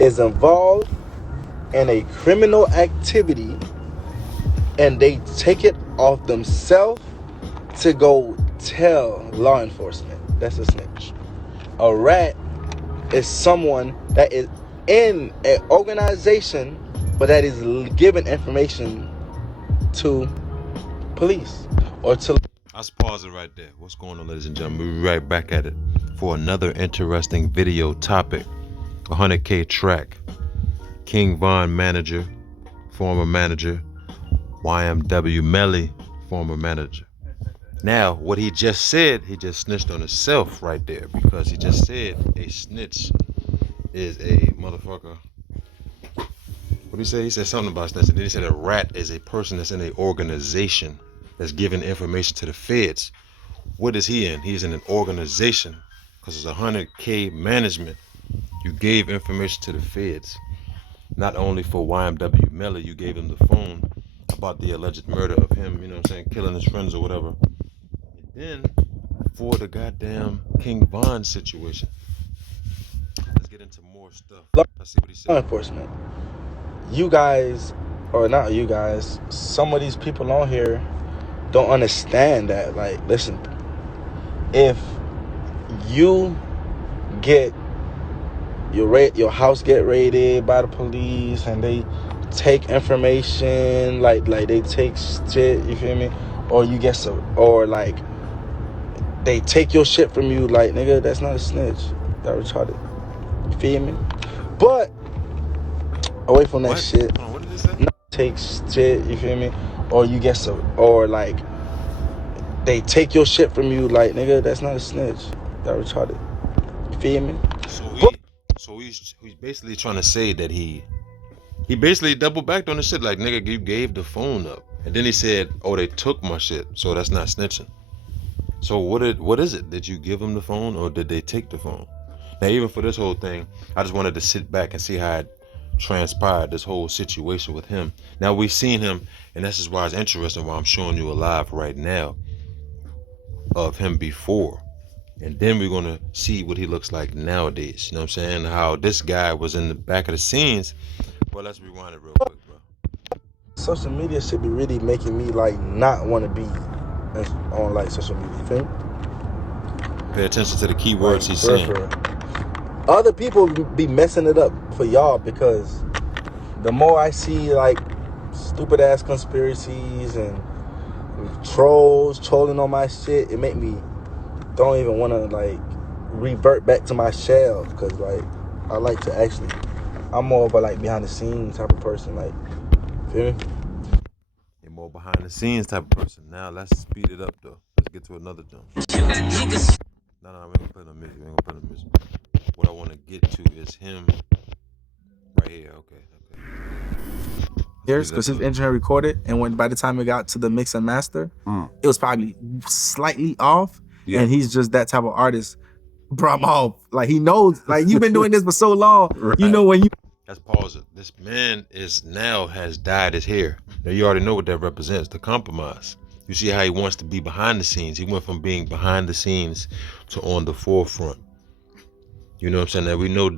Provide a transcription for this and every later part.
is involved in a criminal activity and they take it off themselves to go tell law enforcement. That's a snitch. A rat is someone that is in an organization but that is giving information to police or to... Let's pause it right there. What's going on, ladies and gentlemen? We'll be right back at it for another interesting video topic. 100K track. Kingvon manager, former manager. YMW Melly, former manager. Now, what he just said, he just snitched on himself right there, because he just said a snitch is a motherfucker. What did he say? He said something about snitching. Then he said a rat is a person that's in an organization that's giving information to the feds. What is he in? He's in an organization, because it's 100K management. You gave information to the feds. Not only for YMW Melly, you gave him the phone about the alleged murder of him, you know what I'm saying, killing his friends or whatever. And then for the goddamn Kingvon situation. Let's get into more stuff. Let's see what he said. Law enforcement. You guys, or not you guys, some of these people on here don't understand that. Like, listen, if you get your house get raided by the police and they take information, like they take shit, you feel me? Or you get some, or like they take your shit from you, like, nigga, that's not a snitch. That retarded. You feel me? But away from that shit. What did he say? Take shit, you feel me? Or you get some, or like they take your shit from you, like, nigga, that's not a snitch. That retarded. You feel me? So he's basically trying to say that he basically double backed on the shit, like, nigga, you gave the phone up. And then he said, oh, they took my shit, so that's not snitching. So what is it? Did you give them the phone, or did they take the phone? Now, even for this whole thing, I just wanted to sit back and see how it transpired, this whole situation with him. Now, we've seen him, and this is why it's interesting, why I'm showing you a live right now of him before. And then we're going to see what he looks like nowadays. You know what I'm saying? How this guy was in the back of the scenes. Well, let's rewind it real quick, bro. Social media should be really making me, like, not want to be on, like, social media. You feel me? Pay attention to the key words he's saying. Other people be messing it up for y'all, because the more I see, like, stupid ass conspiracies and trolls trolling on my shit, it make me don't even want to, like, revert back to my shell, because, like, I like to actually, I'm more of a, like, behind the scenes type of person, like, feel me? You're more behind the scenes type of person. Now let's speed it up though. Let's get to another jump. No, we ain't gonna play no music. What I want to get to is him right here. Okay. Years, because his engineer recorded, and by the time it got to the mix and master, it was probably slightly off. Yeah. And he's just that type of artist. Bro, I'm off. Like, he knows, like, you've been doing this for so long. Right. You know when you... Let's pause it. This man has dyed his hair. Now, you already know what that represents, the compromise. You see how he wants to be behind the scenes. He went from being behind the scenes to on the forefront. You know what I'm saying? Now, we know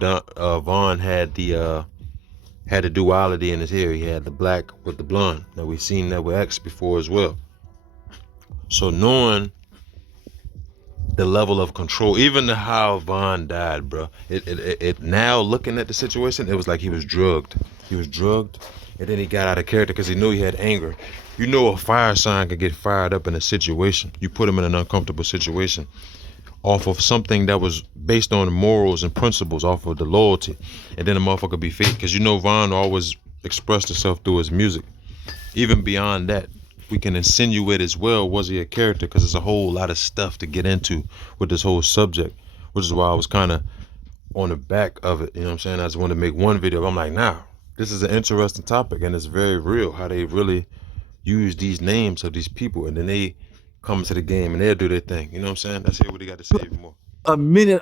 Vaughn had the duality in his hair. He had the black with the blonde. Now, we've seen that with X before as well. So knowing the level of control, even how Vaughn died, bro. It now looking at the situation, it was like he was drugged. And then he got out of character because he knew he had anger. You know, a fire sign can get fired up in a situation. You put him in an uncomfortable situation off of something that was based on morals and principles, off of the loyalty, and then the motherfucker be fake. Because you know, Vaughn always expressed himself through his music. Even beyond that, we can insinuate as well, was he a character? Because there's a whole lot of stuff to get into with this whole subject, which is why I was kind of on the back of it. You know what I'm saying? I just wanted to make one video. I'm like, nah, this is an interesting topic, and it's very real how they really use these names of these people, and then they come to the game and they'll do their thing. You know what I'm saying? Let's hear what he got to say even more. A millimeter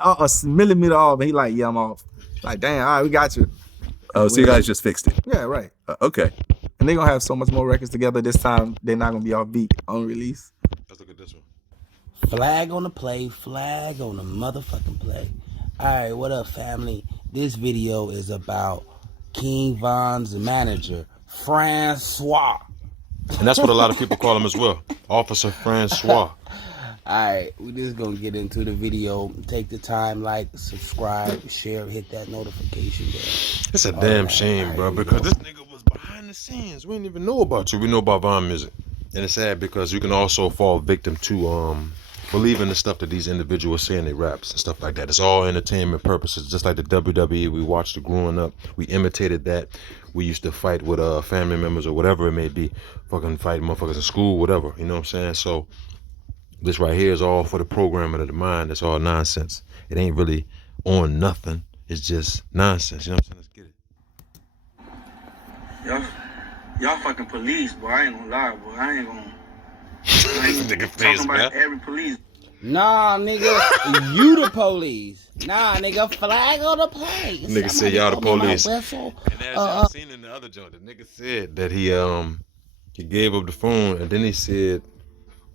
off, and he like, yeah, I'm off. Like, damn, all right, we got you. Oh, so you guys just fixed it? Yeah, right. Okay. And they're going to have so much more records together this time. They're not going to be off beat on release. Let's look at this one. Flag on the play, flag on the motherfucking play. All right, what up, family? This video is about Kingvon's manager, Francois. And that's what a lot of people call him as well, Officer Francois. Alright, we just gonna get into the video. Take the time, like, subscribe, share, hit that notification bell. It's a damn shame, bro, because this nigga was behind the scenes. We didn't even know about you. We know about Von Music. And it's sad because you can also fall victim to believing the stuff that these individuals say in their raps and stuff like that. It's all entertainment purposes, just like the WWE. We watched it growing up. We imitated that. We used to fight with family members or whatever it may be. Fucking fight motherfuckers in school, whatever. You know what I'm saying? So this right here is all for the programming of the mind. It's all nonsense. It ain't really on nothing. It's just nonsense. You know what I'm saying? Let's get it. Y'all fucking police, boy. I ain't gonna lie, boy. I ain't Nigga face, talking about man. every police. Nah, nigga, you the police. Nah, nigga, flag on the place. Nigga said y'all the police. And as Whistle. y'all seen in the other joint, the nigga said that he gave up the phone and then he said,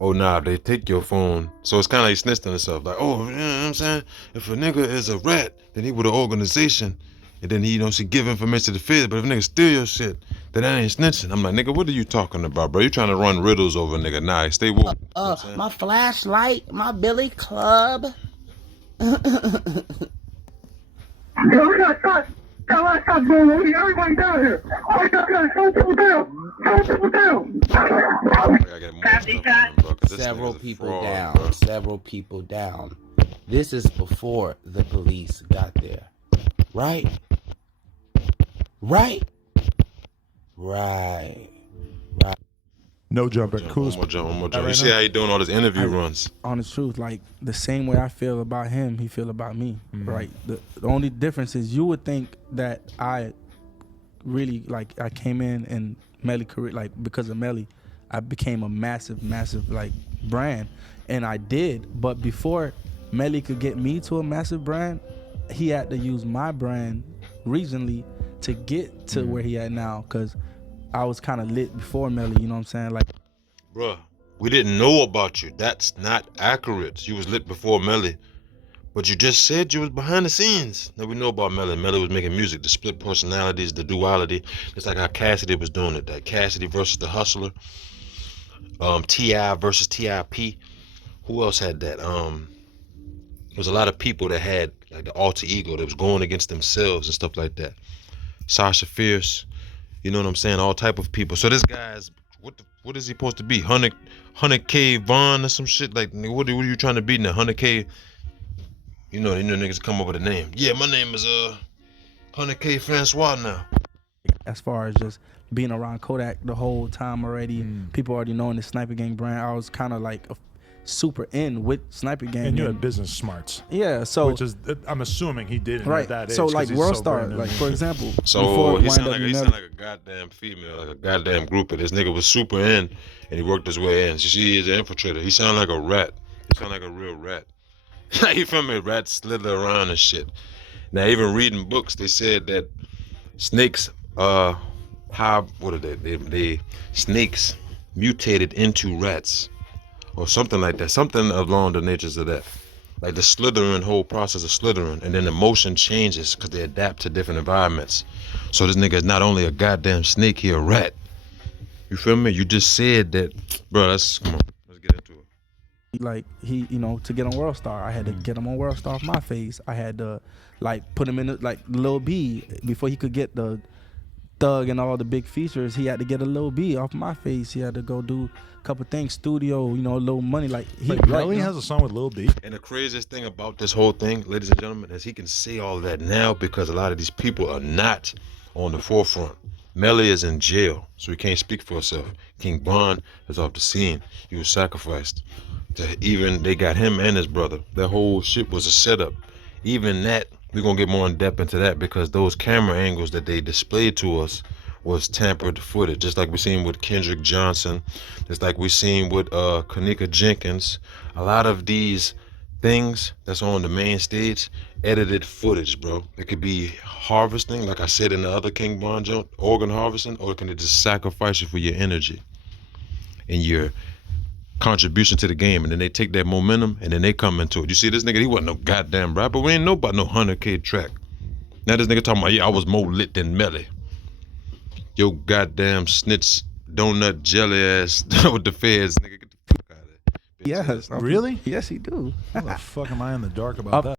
oh nah, they take your phone. So it's kinda like he snitched on himself. Like, oh, you know what I'm saying? If a nigga is a rat, then he with an organization. And then he, should give information to the feds. But if a nigga steal your shit, then that ain't snitching. I'm like, nigga, what are you talking about, bro? You trying to run riddles over, nigga. Nah, stay woke. My flashlight, my Billy Club. Yo, we got shots. Got a lot of shots going on. We need everybody down here. All right, guys, hold people down. Hold people down. I gotta get more stuff on him, bro, 'cause this Several nigga's a people fraud, down. bro. Several people down. This is before the police got there. Right? Right? Right. No jumper. Cool. One more jump. Right You see now? how he doing all his interview runs. Honest truth, like the same way I feel about him, he feel about me. Right. The only difference is you would think that I really I came in and Melly career because of Melly, I became a massive brand, and I did. But before Melly could get me to a massive brand, he had to use my brand regionally to get to where he at now, because I was kind of lit before Melly, you know what I'm saying? Like, Bruh, we didn't know about you. That's not accurate. You was lit before Melly. But you just said you was behind the scenes. Now we know about Melly. Melly was making music, the split personalities, the duality. It's like how Cassidy was doing it. That Cassidy versus the Hustler. T.I. versus T.I.P. Who else had that? There was a lot of people that had like the alter ego that was going against themselves and stuff like that. Sasha Fierce, you know what I'm saying? All type of people. So this guy's what is he supposed to be? 100K Von or some shit? Like, what are you trying to be now? 100K? You know niggas come up with a name. Yeah, my name is 100K Francois now. as far as just being around Kodak the whole time already, people already knowing the Sniper Gang brand, I was kind of like super in with Sniper Gang. And you had business smarts. Yeah, so which is, I'm assuming he did right. at that age. So like World so Star, like for example. So he sound like a goddamn female, like a goddamn grouper. This nigga was super in, and he worked his way in. So she is an infiltrator. He sound like a rat. He sound like a real rat. You feel me? Rats slither around and shit. Now even reading books, they said that snakes, snakes mutated into rats. Or something like that, something along the natures of that. Like the slithering, whole process of slithering, and then the motion changes because they adapt to different environments. So this nigga is not only a goddamn snake, he a rat. You feel me? You just said that, bro, come on, let's get into it. Like he, to get on World Star, I had to get him on World Star off my face. I had to put him in Lil B before he could get the Thug and all the big features. He had to get a Lil B off my face. He had to go do couple things, studio, little money. Melly has a song with Lil B. And the craziest thing about this whole thing, ladies and gentlemen, is he can say all that now because a lot of these people are not on the forefront. Melly is in jail, so he can't speak for himself. Kingvon is off the scene. He was sacrificed. They got him and his brother. That whole shit was a setup. Even that, we're gonna get more in depth into that because those camera angles that they displayed to us was tampered footage, just like we seen with Kendrick Johnson, just like we seen with Kanika Jenkins. A lot of these things that's on the main stage, edited footage, bro. It could be harvesting, like I said in the other Kingvon joint, organ harvesting, or it can just sacrifice you for your energy and your contribution to the game, and then they take that momentum and then they come into it. You see this nigga, he wasn't no goddamn rapper. We ain't know about no 100K track. Now this nigga talking about, yeah, I was more lit than Melly. Yo, goddamn snitch, donut, jelly ass with the feds, nigga. Get the fuck out of there. Yes. Really? Yes, he do. How the fuck am I in the dark about that?